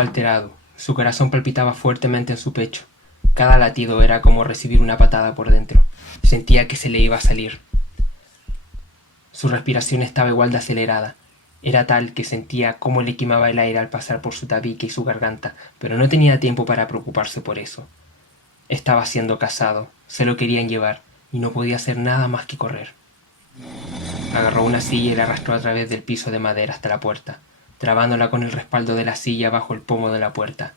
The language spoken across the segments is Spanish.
estaba alterado. Su corazón palpitaba fuertemente en su pecho. Cada latido era como recibir una patada por dentro. Sentía que se le iba a salir. Su respiración estaba igual de acelerada. Era tal que sentía cómo le quemaba el aire al pasar por su tabique y su garganta, pero no tenía tiempo para preocuparse por eso. Estaba siendo cazado, se lo querían llevar, y no podía hacer nada más que correr. Agarró una silla y la arrastró a través del piso de madera hasta la puerta, trabándola con el respaldo de la silla bajo el pomo de la puerta.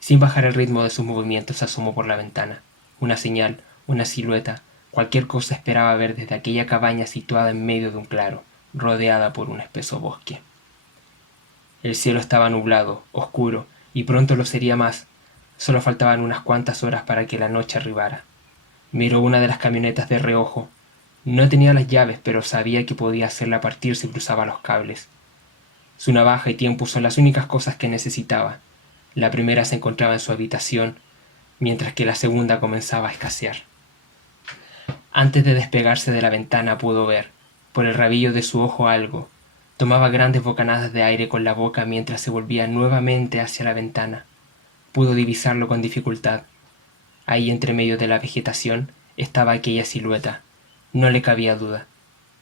Sin bajar el ritmo de sus movimientos, se asomó por la ventana. Una señal, una silueta, cualquier cosa esperaba ver desde aquella cabaña situada en medio de un claro, rodeada por un espeso bosque. El cielo estaba nublado, oscuro, y pronto lo sería más. Solo faltaban unas cuantas horas para que la noche arribara. Miró una de las camionetas de reojo. No tenía las llaves, pero sabía que podía hacerla partir si cruzaba los cables. Su navaja y tiempo son las únicas cosas que necesitaba. La primera se encontraba en su habitación, mientras que la segunda comenzaba a escasear. Antes de despegarse de la ventana pudo ver, por el rabillo de su ojo, algo. Tomaba grandes bocanadas de aire con la boca mientras se volvía nuevamente hacia la ventana. Pudo divisarlo con dificultad. Ahí entre medio de la vegetación estaba aquella silueta. No le cabía duda.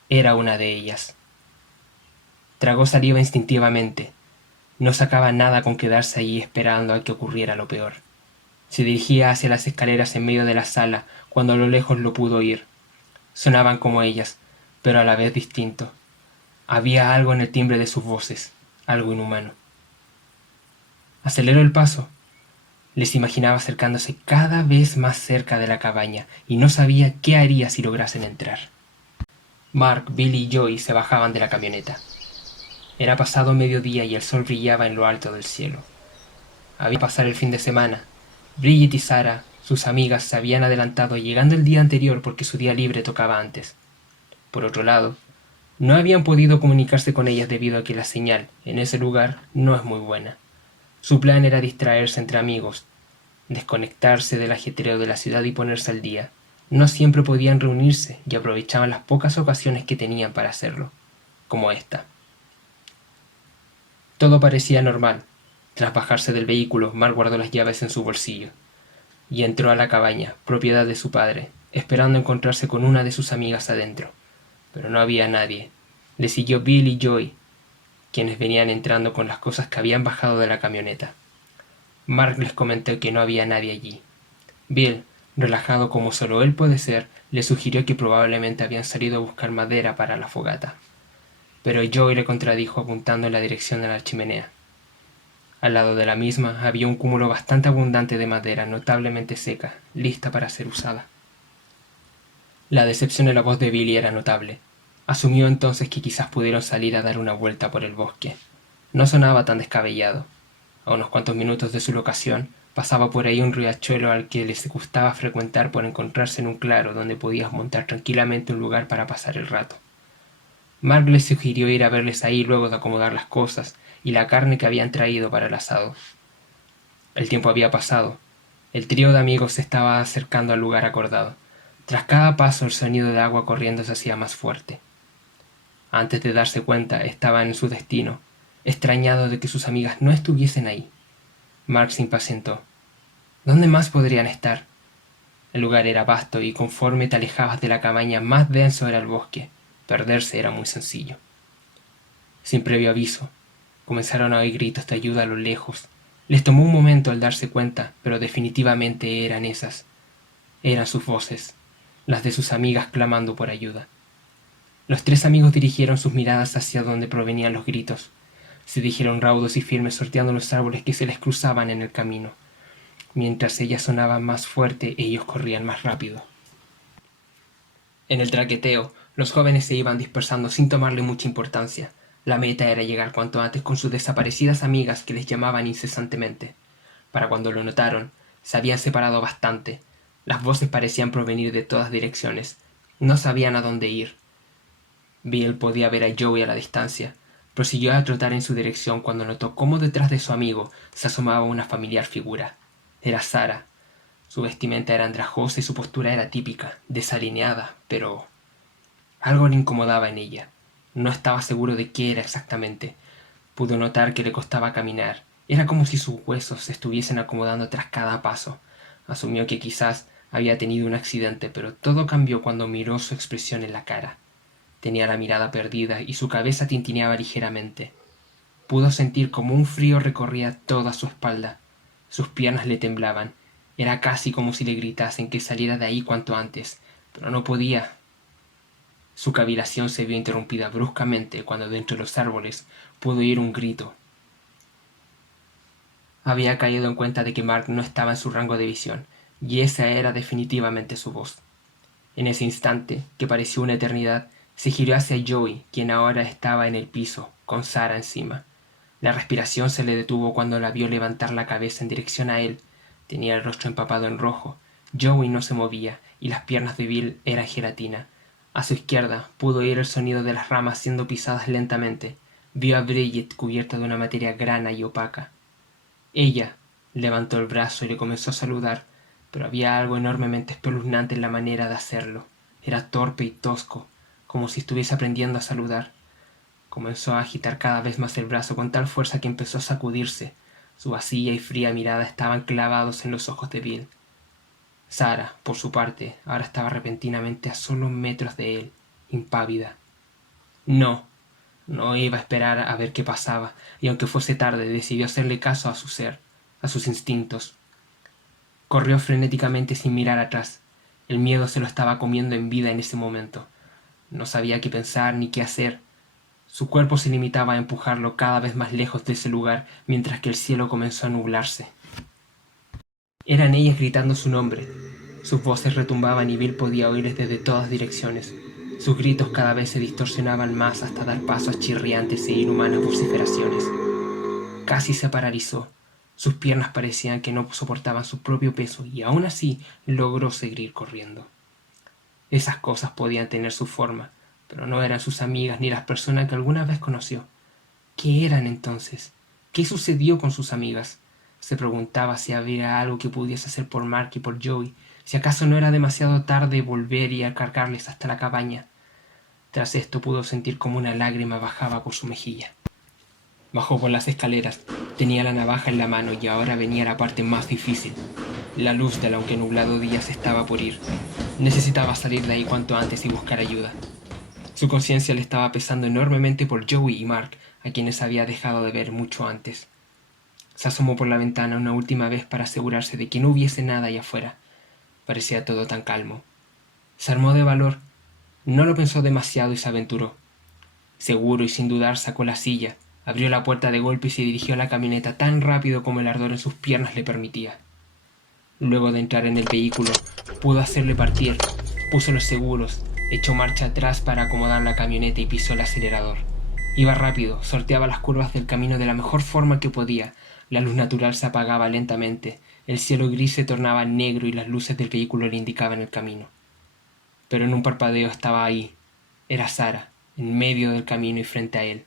Era una de ellas. Tragó saliva instintivamente. No sacaba nada con quedarse allí esperando a que ocurriera lo peor. Se dirigía hacia las escaleras en medio de la sala cuando a lo lejos lo pudo oír. Sonaban como ellas, pero a la vez distinto. Había algo en el timbre de sus voces, algo inhumano. Aceleró el paso. Les imaginaba acercándose cada vez más cerca de la cabaña y no sabía qué haría si lograsen entrar. Mark, Billy y Joey se bajaban de la camioneta. Era pasado mediodía y el sol brillaba en lo alto del cielo. Había pasar el fin de semana. Bridget y Sarah, sus amigas, se habían adelantado llegando el día anterior porque su día libre tocaba antes. Por otro lado, no habían podido comunicarse con ellas debido a que la señal en ese lugar no es muy buena. Su plan era distraerse entre amigos, desconectarse del ajetreo de la ciudad y ponerse al día. No siempre podían reunirse y aprovechaban las pocas ocasiones que tenían para hacerlo, como esta. Todo parecía normal. Tras bajarse del vehículo, Mark guardó las llaves en su bolsillo y entró a la cabaña, propiedad de su padre, esperando encontrarse con una de sus amigas adentro. Pero no había nadie. Le siguió Bill y Joy, quienes venían entrando con las cosas que habían bajado de la camioneta. Mark les comentó que no había nadie allí. Bill, relajado como solo él puede ser, le sugirió que probablemente habían salido a buscar madera para la fogata. Pero Joey le contradijo apuntando en la dirección de la chimenea. Al lado de la misma había un cúmulo bastante abundante de madera notablemente seca, lista para ser usada. La decepción en la voz de Billy era notable. Asumió entonces que quizás pudieron salir a dar una vuelta por el bosque. No sonaba tan descabellado. A unos cuantos minutos de su locación, pasaba por ahí un riachuelo al que les gustaba frecuentar por encontrarse en un claro donde podías montar tranquilamente un lugar para pasar el rato. Mark les sugirió ir a verles ahí luego de acomodar las cosas y la carne que habían traído para el asado. El tiempo había pasado. El trío de amigos se estaba acercando al lugar acordado. Tras cada paso el sonido de agua corriendo se hacía más fuerte. Antes de darse cuenta, estaba en su destino, extrañado de que sus amigas no estuviesen ahí. Mark se impacientó. ¿Dónde más podrían estar? El lugar era vasto y conforme te alejabas de la cabaña más denso era el bosque. Perderse era muy sencillo. Sin previo aviso, comenzaron a oír gritos de ayuda a lo lejos. Les tomó un momento al darse cuenta, pero definitivamente eran esas. Eran sus voces, las de sus amigas clamando por ayuda. Los tres amigos dirigieron sus miradas hacia donde provenían los gritos. Se dijeron raudos y firmes sorteando los árboles que se les cruzaban en el camino. Mientras ellas sonaban más fuerte, ellos corrían más rápido. En el traqueteo, los jóvenes se iban dispersando sin tomarle mucha importancia. La meta era llegar cuanto antes con sus desaparecidas amigas que les llamaban incesantemente. Para cuando lo notaron, se habían separado bastante. Las voces parecían provenir de todas direcciones. No sabían a dónde ir. Bill podía ver a Joey a la distancia. Prosiguió a trotar en su dirección cuando notó cómo detrás de su amigo se asomaba una familiar figura. Era Sarah. Su vestimenta era andrajosa y su postura era típica, desalineada, pero algo le incomodaba en ella. No estaba seguro de qué era exactamente. Pudo notar que le costaba caminar, Era como si sus huesos se estuviesen acomodando tras cada paso. Asumió que quizás había tenido un accidente, pero todo cambió cuando miró su expresión en la cara. Tenía la mirada perdida y su cabeza tintineaba ligeramente. Pudo sentir como un frío recorría toda su espalda. Sus piernas le temblaban. Era casi como si le gritasen que saliera de ahí cuanto antes, pero no podía. Su cavilación se vio interrumpida bruscamente cuando de entre los árboles pudo oír un grito. Había caído en cuenta de que Mark no estaba en su rango de visión, y esa era definitivamente su voz. En ese instante, que pareció una eternidad, se giró hacia Joey, quien ahora estaba en el piso, con Sarah encima. La respiración se le detuvo cuando la vio levantar la cabeza en dirección a él. Tenía el rostro empapado en rojo. Joey no se movía, y las piernas de Bill eran gelatina. A su izquierda pudo oír el sonido de las ramas siendo pisadas lentamente. Vio a Bridget cubierta de una materia grana y opaca. Ella levantó el brazo y le comenzó a saludar, pero había algo enormemente espeluznante en la manera de hacerlo. Era torpe y tosco, como si estuviese aprendiendo a saludar. Comenzó a agitar cada vez más el brazo con tal fuerza que empezó a sacudirse. Su vacía y fría mirada estaban clavados en los ojos de Bill. Sarah, por su parte, ahora estaba repentinamente a solo metros de él, impávida. No iba a esperar a ver qué pasaba, y aunque fuese tarde, decidió hacerle caso a su ser, a sus instintos. Corrió frenéticamente sin mirar atrás. El miedo se lo estaba comiendo en vida en ese momento. No sabía qué pensar ni qué hacer. Su cuerpo se limitaba a empujarlo cada vez más lejos de ese lugar, mientras que el cielo comenzó a nublarse. Eran ellas gritando su nombre. Sus voces retumbaban y Bill podía oírles desde todas direcciones. Sus gritos cada vez se distorsionaban más hasta dar paso a chirriantes e inhumanas vociferaciones. Casi se paralizó. Sus piernas parecían que no soportaban su propio peso y aún así logró seguir corriendo. Esas cosas podían tener su forma, pero no eran sus amigas ni las personas que alguna vez conoció. ¿Qué eran entonces? ¿Qué sucedió con sus amigas? Se preguntaba si había algo que pudiese hacer por Mark y por Joey, si acaso no era demasiado tarde volver y cargarles hasta la cabaña. Tras esto pudo sentir como una lágrima bajaba por su mejilla. Bajó por las escaleras. Tenía la navaja en la mano y ahora venía la parte más difícil. La luz del aunque nublado día se estaba por ir. Necesitaba salir de ahí cuanto antes y buscar ayuda. Su conciencia le estaba pesando enormemente por Joey y Mark, a quienes había dejado de ver mucho antes. Se asomó por la ventana una última vez para asegurarse de que no hubiese nada allá afuera. Parecía todo tan calmo. Se armó de valor. No lo pensó demasiado y se aventuró. Seguro y sin dudar sacó la silla, abrió la puerta de golpe y se dirigió a la camioneta tan rápido como el ardor en sus piernas le permitía. Luego de entrar en el vehículo, pudo hacerle partir. Puso los seguros, echó marcha atrás para acomodar la camioneta y pisó el acelerador. Iba rápido, sorteaba las curvas del camino de la mejor forma que podía. La luz natural se apagaba lentamente, el cielo gris se tornaba negro y las luces del vehículo le indicaban el camino. Pero en un parpadeo estaba ahí. Era Sarah, en medio del camino y frente a él.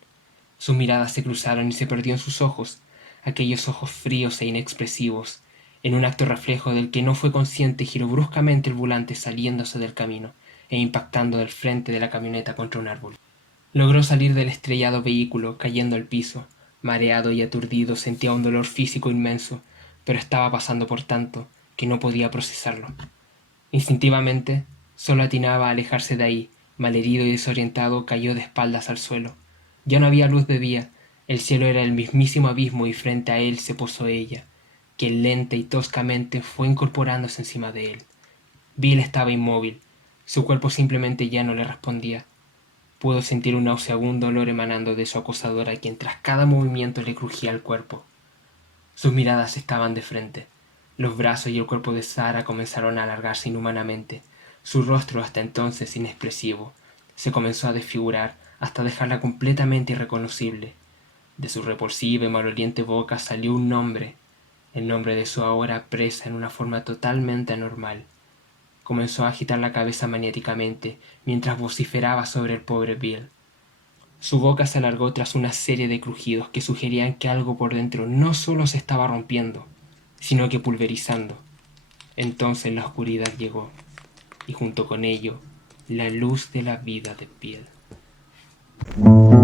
Sus miradas se cruzaron y se perdió en sus ojos, aquellos ojos fríos e inexpresivos. En un acto reflejo del que no fue consciente, giró bruscamente el volante saliéndose del camino e impactando el frente de la camioneta contra un árbol. Logró salir del estrellado vehículo, cayendo al piso. Mareado y aturdido, sentía un dolor físico inmenso, pero estaba pasando por tanto que no podía procesarlo. Instintivamente, solo atinaba a alejarse de ahí. Malherido y desorientado, cayó de espaldas al suelo. Ya no había luz de día. El cielo era el mismísimo abismo y frente a él se posó ella, que lenta y toscamente fue incorporándose encima de él. Bill estaba inmóvil. Su cuerpo simplemente ya no le respondía. Pudo sentir un nauseabundo olor emanando de su acosadora, quien tras cada movimiento le crujía el cuerpo. Sus miradas estaban de frente. Los brazos y el cuerpo de Sarah comenzaron a alargarse inhumanamente. Su rostro, hasta entonces inexpresivo, se comenzó a desfigurar hasta dejarla completamente irreconocible. De su repulsiva y maloliente boca salió un nombre, el nombre de su ahora presa en una forma totalmente anormal. Comenzó a agitar la cabeza maniáticamente mientras vociferaba sobre el pobre Bill. Su boca se alargó tras una serie de crujidos que sugerían que algo por dentro no solo se estaba rompiendo, sino que pulverizando. Entonces la oscuridad llegó, y junto con ello, la luz de la vida de Bill.